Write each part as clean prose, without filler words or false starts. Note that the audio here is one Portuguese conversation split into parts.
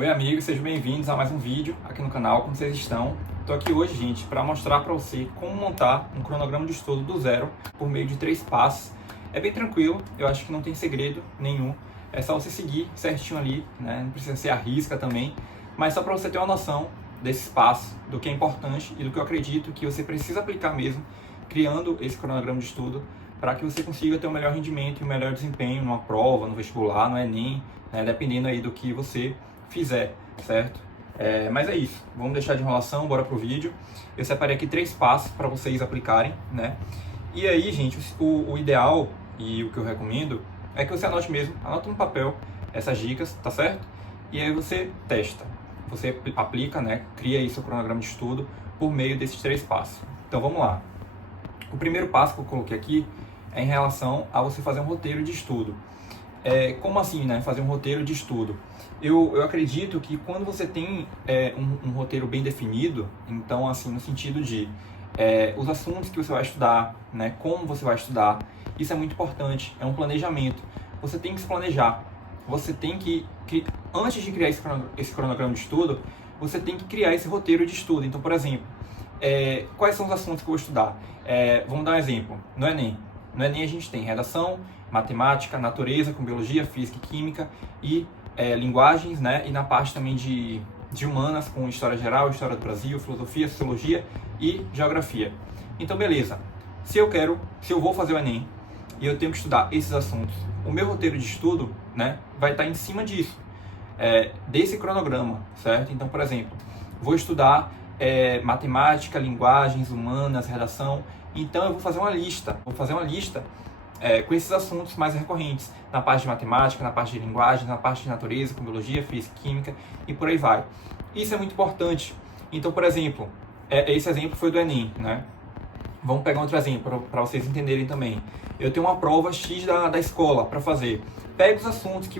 Oi amigos, sejam bem-vindos a mais um vídeo aqui no canal. Como vocês estão? Estou aqui hoje, gente, para mostrar para você como montar um cronograma de estudo do zero por meio de 3 passos. É bem tranquilo, eu acho que não tem segredo nenhum. É só você seguir certinho ali, né? Não precisa ser à risca também, mas só para você ter uma noção desses passos, do que é importante e do que eu acredito que você precisa aplicar mesmo, criando esse cronograma de estudo, para que você consiga ter o melhor rendimento e o melhor desempenho numa prova, no vestibular, no Enem, né? Dependendo aí do que você fizer, certo? Mas é isso, vamos deixar de enrolação, bora pro vídeo. Eu separei aqui 3 passos para vocês aplicarem, né? E aí, gente, o ideal e o que eu recomendo é que você anote mesmo, anota no papel essas dicas, tá certo? E aí você testa, você aplica, né? Cria aí seu cronograma de estudo por meio desses 3 passos. Então vamos lá. O primeiro passo que eu coloquei aqui é em relação a você fazer um roteiro de estudo. Como assim, né? Fazer um roteiro de estudo? Eu acredito que quando você tem um roteiro bem definido, então assim, no sentido de os assuntos que você vai estudar, né? Como você vai estudar, isso é muito importante, é um planejamento. Você tem que se planejar, você tem que antes de criar esse cronograma de estudo, você tem que criar esse roteiro de estudo. Então, por exemplo, quais são os assuntos que eu vou estudar? Vamos dar um exemplo, no Enem. No Enem a gente tem redação, matemática, natureza, com biologia, física e química e linguagens, né? E na parte também de humanas, com história geral, história do Brasil, filosofia, sociologia e geografia. Então, beleza. Se eu vou fazer o Enem e eu tenho que estudar esses assuntos, o meu roteiro de estudo, né, vai estar em cima disso, desse cronograma, certo? Então, por exemplo, vou estudar matemática, linguagens, humanas, redação. Então, eu vou fazer uma lista. Com esses assuntos mais recorrentes, na parte de matemática, na parte de linguagem, na parte de natureza, com biologia, física, química e por aí vai. Isso é muito importante. Então, por exemplo, esse exemplo foi do Enem, né? Vamos pegar outro exemplo para vocês entenderem também. Eu tenho uma prova X da escola para fazer. Pega os assuntos que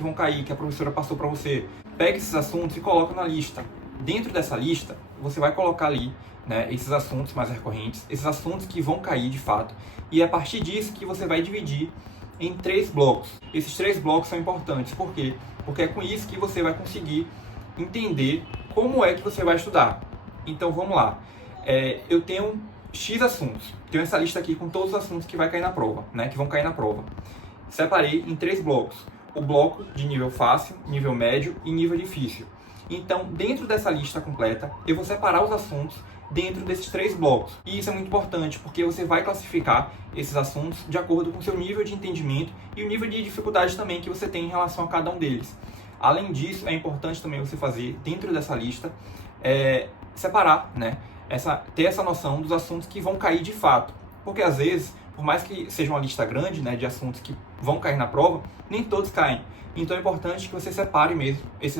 vão cair, que a professora passou para você. Pega esses assuntos e coloca na lista. Dentro dessa lista, você vai colocar ali, né, esses assuntos mais recorrentes, esses assuntos que vão cair de fato. E é a partir disso que você vai dividir em 3 blocos. Esses 3 blocos são importantes. Por quê? Porque é com isso que você vai conseguir entender como é que você vai estudar. Então vamos lá. Eu tenho X assuntos. Tenho essa lista aqui com todos os assuntos que vai cair na prova, né, que vão cair na prova. Separei em 3 blocos. O bloco de nível fácil, nível médio e nível difícil. Então, dentro dessa lista completa, eu vou separar os assuntos dentro desses 3 blocos. E isso é muito importante, porque você vai classificar esses assuntos de acordo com o seu nível de entendimento e o nível de dificuldade também que você tem em relação a cada um deles. Além disso, é importante também você fazer, dentro dessa lista, separar, né? Ter essa noção dos assuntos que vão cair de fato. Porque às vezes, por mais que seja uma lista grande, né, de assuntos que vão cair na prova, nem todos caem. Então é importante que você separe mesmo esses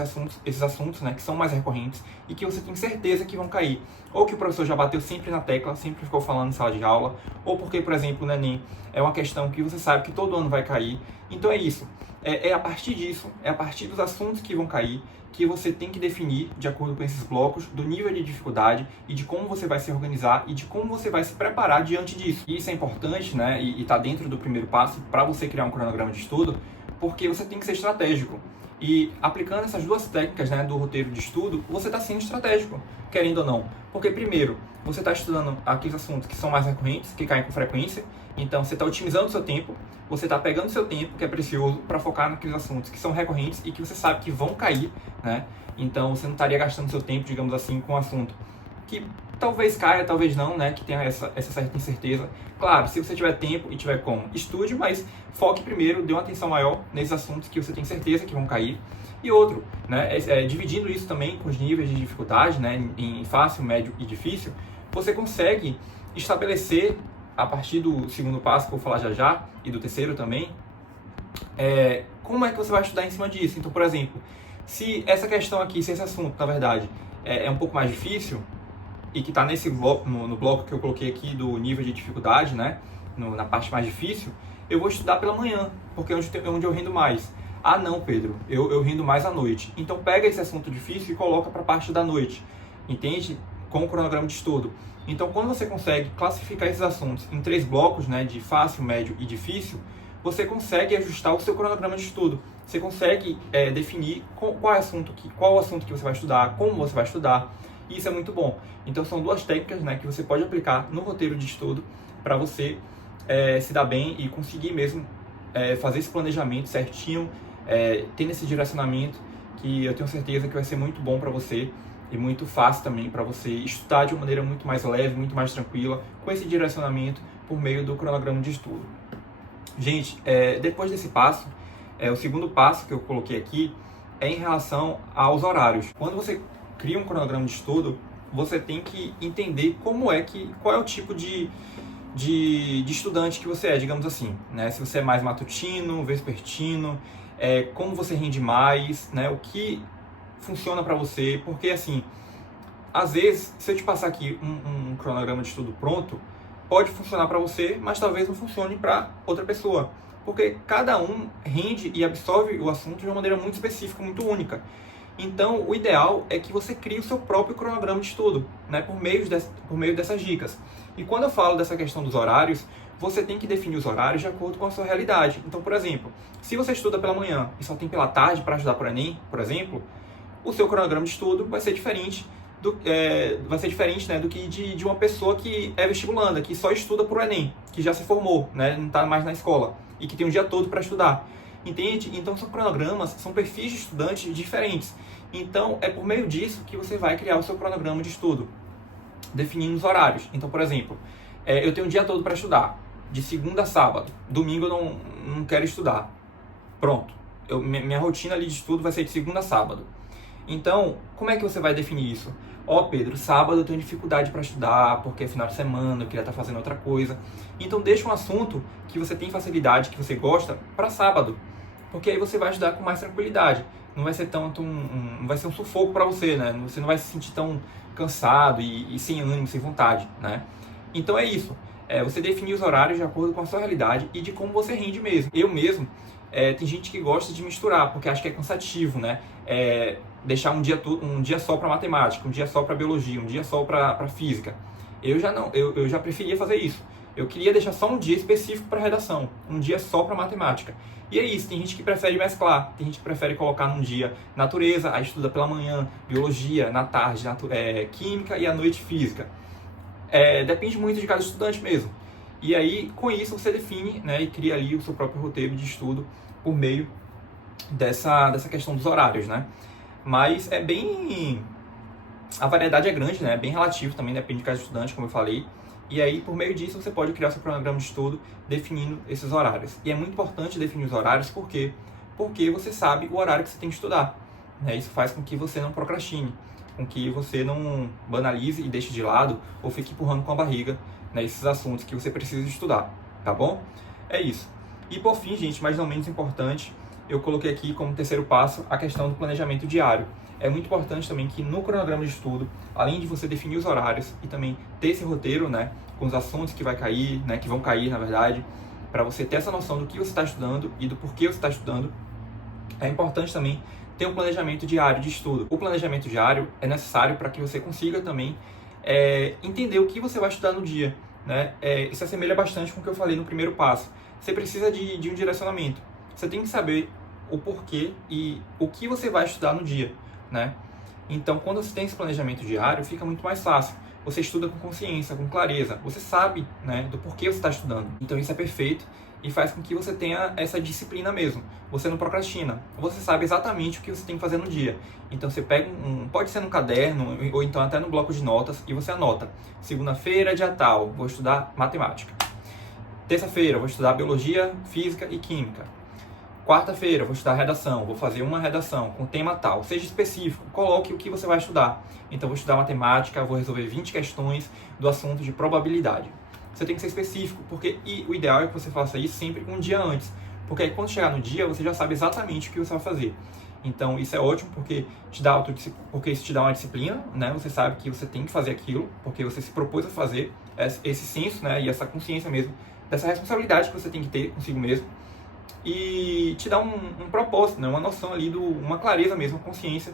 assuntos, né, que são mais recorrentes e que você tem certeza que vão cair. Ou que o professor já bateu sempre na tecla, sempre ficou falando em sala de aula, ou porque, por exemplo, no Enem é uma questão que você sabe que todo ano vai cair. Então é isso. A partir disso, é a partir dos assuntos que vão cair, que você tem que definir, de acordo com esses blocos, do nível de dificuldade e de como você vai se organizar e de como você vai se preparar diante disso. E isso é importante, né, e está dentro do primeiro passo para você criar um cronograma de estudo, porque você tem que ser estratégico. E aplicando essas 2 técnicas, né, do roteiro de estudo, você está sendo estratégico, querendo ou não. Porque, primeiro, você está estudando aqueles assuntos que são mais recorrentes, que caem com frequência, então você está otimizando o seu tempo, você está pegando o seu tempo, que é precioso, para focar naqueles assuntos que são recorrentes e que você sabe que vão cair, né? Então você não estaria gastando seu tempo, digamos assim, com um assunto que talvez caia, talvez não, né? Que tenha essa certa incerteza. Claro, se você tiver tempo e tiver como, estude, mas foque primeiro, dê uma atenção maior nesses assuntos que você tem certeza que vão cair. E outro, né? Dividindo isso também com os níveis de dificuldade, né? Em fácil, médio e difícil, você consegue estabelecer, a partir do segundo passo, que eu vou falar já já, e do terceiro também, como é que você vai estudar em cima disso. Então, por exemplo, se essa questão aqui, se esse assunto, na verdade, é um pouco mais difícil, e que está nesse bloco, no bloco que eu coloquei aqui do nível de dificuldade, né, na parte mais difícil, eu vou estudar pela manhã, porque é onde eu rendo mais. Ah não, Pedro, eu rendo mais à noite. Então pega esse assunto difícil e coloca para a parte da noite, entende? Com o cronograma de estudo. Então quando você consegue classificar esses assuntos em 3 blocos, né, de fácil, médio e difícil, você consegue ajustar o seu cronograma de estudo. você consegue definir qual assunto que você vai estudar, como você vai estudar, e isso é muito bom. Então são duas técnicas, né, que você pode aplicar no roteiro de estudo para você se dar bem e conseguir mesmo fazer esse planejamento certinho, tendo esse direcionamento, que eu tenho certeza que vai ser muito bom para você e muito fácil também para você estudar de uma maneira muito mais leve, muito mais tranquila, com esse direcionamento por meio do cronograma de estudo. Gente, depois desse passo, o segundo passo que eu coloquei aqui é em relação aos horários. Quando você cria um cronograma de estudo, você tem que entender qual é o tipo de estudante que você é, digamos assim, né? Se você é mais matutino, vespertino, como você rende mais, né? O que funciona para você, porque assim, às vezes, se eu te passar aqui um cronograma de estudo pronto, pode funcionar para você, mas talvez não funcione para outra pessoa, porque cada um rende e absorve o assunto de uma maneira muito específica, muito única. Então, o ideal é que você crie o seu próprio cronograma de estudo, né, por meio dessas dicas. E quando eu falo dessa questão dos horários, você tem que definir os horários de acordo com a sua realidade. Então, por exemplo, se você estuda pela manhã e só tem pela tarde para estudar para o Enem, por exemplo, o seu cronograma de estudo vai ser diferente né, do que de uma pessoa que é vestibulanda, que só estuda para o Enem, que já se formou, né, não está mais na escola e que tem um dia todo para estudar. Entende? Então são cronogramas, são perfis de estudantes diferentes. Então é por meio disso que você vai criar o seu cronograma de estudo, definindo os horários. Então, por exemplo, eu tenho um dia todo para estudar, de segunda a sábado. Domingo eu não quero estudar. Pronto. Minha rotina ali de estudo vai ser de segunda a sábado. Então, como é que você vai definir isso? Pedro, sábado eu tenho dificuldade para estudar, porque é final de semana, eu queria estar fazendo outra coisa. Então, deixa um assunto que você tem facilidade, que você gosta, para sábado. Porque aí você vai estudar com mais tranquilidade. Não vai ser não vai ser um sufoco para você, né? Você não vai se sentir tão cansado e sem ânimo, sem vontade, né? Então é isso. Você definir os horários de acordo com a sua realidade e de como você rende mesmo. Eu mesmo, tem gente que gosta de misturar, porque acha que é cansativo, né? Deixar um dia só para matemática, um dia só para biologia, um dia só para física. Eu já preferia fazer isso. Eu queria deixar só um dia específico para redação, um dia só para matemática. E é isso, tem gente que prefere mesclar, tem gente que prefere colocar num dia natureza, aí estuda pela manhã, biologia, na tarde, química e à noite física. Depende muito de cada estudante mesmo. E aí, com isso, você define, né, e cria ali o seu próprio roteiro de estudo por meio dessa questão dos horários, né? Mas a variedade é grande, né? É bem relativo também, depende de cada estudante, como eu falei. E aí, por meio disso, você pode criar seu cronograma de estudo definindo esses horários. E é muito importante definir os horários, por quê? Porque você sabe o horário que você tem que estudar, né? Isso faz com que você não procrastine, com que você não banalize e deixe de lado ou fique empurrando com a barriga, né, esses assuntos que você precisa estudar, tá bom? É isso. E por fim, gente, mas não menos importante, eu coloquei aqui como terceiro passo a questão do planejamento diário. É muito importante também que no cronograma de estudo, além de você definir os horários e também ter esse roteiro, né, com os assuntos que vai cair, né, que vão cair, na verdade, para você ter essa noção do que você está estudando e do porquê você está estudando, é importante também ter um planejamento diário de estudo. O planejamento diário é necessário para que você consiga também entender o que você vai estudar no dia, né? Isso assemelha bastante com o que eu falei no primeiro passo. Você precisa de um direcionamento. Você tem que saber o porquê e o que você vai estudar no dia, né? Então, quando você tem esse planejamento diário, fica muito mais fácil. Você estuda com consciência, com clareza. Você sabe, né, do porquê você está estudando. Então, isso é perfeito e faz com que você tenha essa disciplina mesmo. Você não procrastina. Você sabe exatamente o que você tem que fazer no dia. Então, você pega pode ser no caderno ou então até no bloco de notas e você anota. Segunda-feira, dia tal, vou estudar matemática. Terça-feira, vou estudar biologia, física e química. Quarta-feira, vou estudar redação, vou fazer uma redação com tema tal. Seja específico, coloque o que você vai estudar. Então, vou estudar matemática, vou resolver 20 questões do assunto de probabilidade. Você tem que ser específico, e o ideal é que você faça isso sempre um dia antes. Porque aí, quando chegar no dia, você já sabe exatamente o que você vai fazer. Então, isso é ótimo, porque isso te dá uma disciplina, né? Você sabe que você tem que fazer aquilo, porque você se propôs a fazer esse senso, né? E essa consciência mesmo, dessa responsabilidade que você tem que ter consigo mesmo. E te dá um propósito, né? Uma noção ali, uma clareza mesmo, uma consciência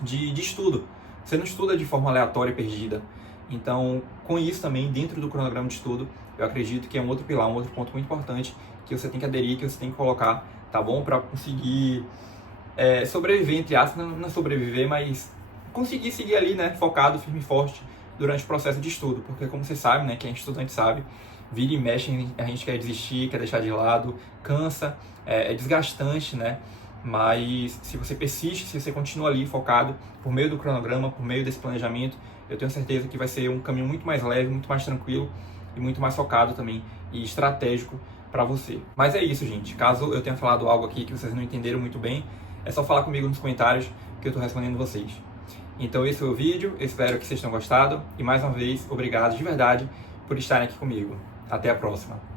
de estudo. Você não estuda de forma aleatória e perdida. Então, com isso também, dentro do cronograma de estudo, eu acredito que é um outro pilar, um outro ponto muito importante que você tem que aderir, que você tem que colocar tá bom? Para conseguir sobreviver, entre aspas, não sobreviver, mas conseguir seguir ali, né, focado, firme e forte durante o processo de estudo, porque como você sabe, né, quem é estudante sabe, vira e mexe, a gente quer desistir, quer deixar de lado, cansa, é desgastante, né, mas se você persiste, se você continua ali focado por meio do cronograma, por meio desse planejamento, eu tenho certeza que vai ser um caminho muito mais leve, muito mais tranquilo e muito mais focado também e estratégico para você. Mas é isso, gente. Caso eu tenha falado algo aqui que vocês não entenderam muito bem, é só falar comigo nos comentários que eu estou respondendo vocês. Então esse foi o vídeo, eu espero que vocês tenham gostado e mais uma vez, obrigado de verdade por estarem aqui comigo. Até a próxima!